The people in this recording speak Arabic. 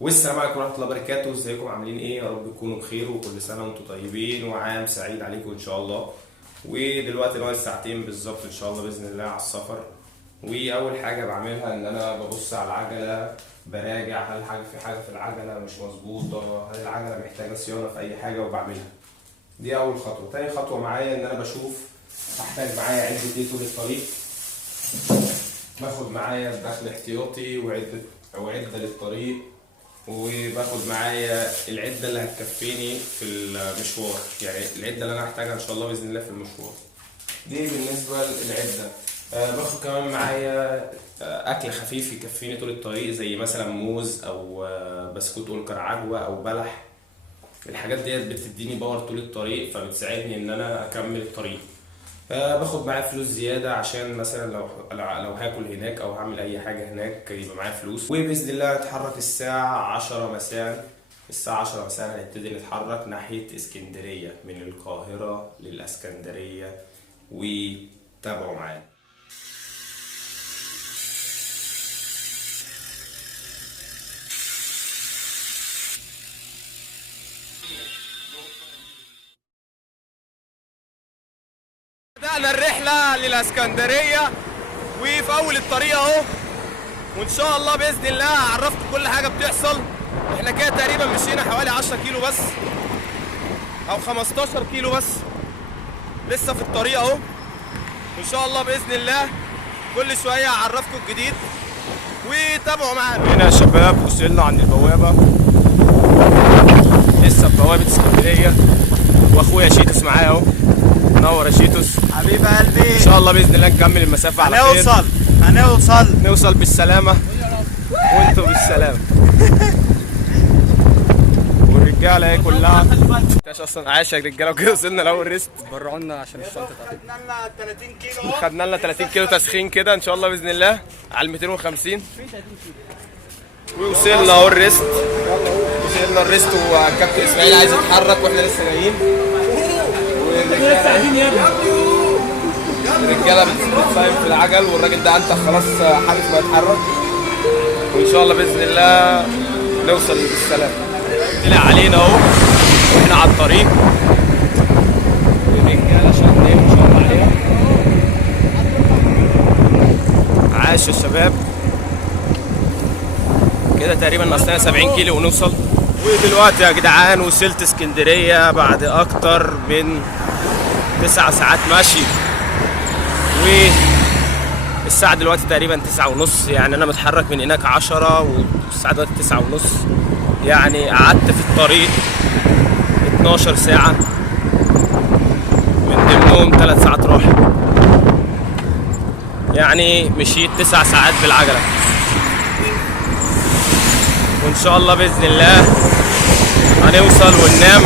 والسلام عليكم ورحمه الله وبركاته. ازيكم عاملين ايه؟ يا رب تكونوا بخير وكل سنه وانتم طيبين وعام سعيد عليكم ان شاء الله. ودلوقتي ناقص ساعتين بالظبط ان شاء الله باذن الله على السفر. واول حاجه بعملها ان انا ببص على العجله، براجع هل في حاجه في العجله مش مظبوطه، هل العجله محتاجه صيانه في اي حاجه وبعملها. دي اول خطوه. تاني خطوه معايا ان انا بشوف هحتاج معايا عده ايه طول الطريق. باخد معايا دخل احتياطي وعده للطريق، وباخد معايا العده اللي هتكفيني في المشوار، يعني العده اللي انا هحتاجها ان شاء الله باذن الله في المشوار. دي بالنسبه للعده. باخد كمان معايا اكل خفيف يكفيني طول الطريق، زي مثلا موز او بسكوت اولكر عجوه او بلح. الحاجات ديت بتديني باور طول الطريق، فبتساعدني ان انا اكمل الطريق. باخد معايا فلوس زيادة عشان مثلا لو هاكل هناك او هعمل اي حاجة هناك يبقى معايا فلوس. وبإذن الله هنتحرك الساعة 10 مساء. الساعة 10 مساء هنبتدي نتحرك ناحية اسكندرية، من القاهرة للاسكندرية، وتابعوا معانا. بدأنا الرحلة للاسكندرية وفي أول الطريق أهو، وإن شاء الله بإذن الله هعرفكم كل حاجة بتحصل. إحنا كده تقريبا مشينا حوالي 10 كيلو بس أو 15 كيلو بس، لسه في الطريق أهو. وإن شاء الله بإذن الله كل شوية هعرفكم الجديد، وتابعوا معانا. هنا يا شباب وصلنا عند البوابة، لسه في بوابة اسكندرية، وأخويا شيتوس معايا أهو. نور يا شيتوس حبيب قلبي. ان شاء الله باذن الله نكمل المسافه على خير. نوصل بالسلامه وانتوا بالسلامه. والرجاله اهي كلها اصلا عايشه يا رجاله، وكده وصلنا لاول ريست. برعوا لنا عشان الشنطه خدنا لنا 30 كيلو خدنا لنا 30 كيلو تسخين كده ان شاء الله باذن الله على ال 250. ووصلنا اهو الريست، وصلنا الريست، والكابتن اسماعيل عايز يتحرك واحنا لسه جايين. الرجاله بتصايم في العجل، والراجل ده انت خلاص حارس ما يتحرك، وان شاء الله باذن الله نوصل بالسلام. طلع علينا اهو واحنا على الطريق، الرجاله شغالين ما شاء الله عليهم. عاش يا شباب. كده تقريبا ناقصنا 70 كيلو ونوصل. ودلوقتي يا جدعان وصلت اسكندريه بعد اكتر من 9 ساعات ماشي، والساعة دلوقتي تقريبا 9:30. يعني أنا متحرك من هناك 10 والساعة دلوقتي 9:30، يعني قعدت في الطريق 12 ساعة، من ضمنهم 3 ساعات راحة. يعني مشيت 9 ساعات بالعجلة، وإن شاء الله بإذن الله هنوصل وننام.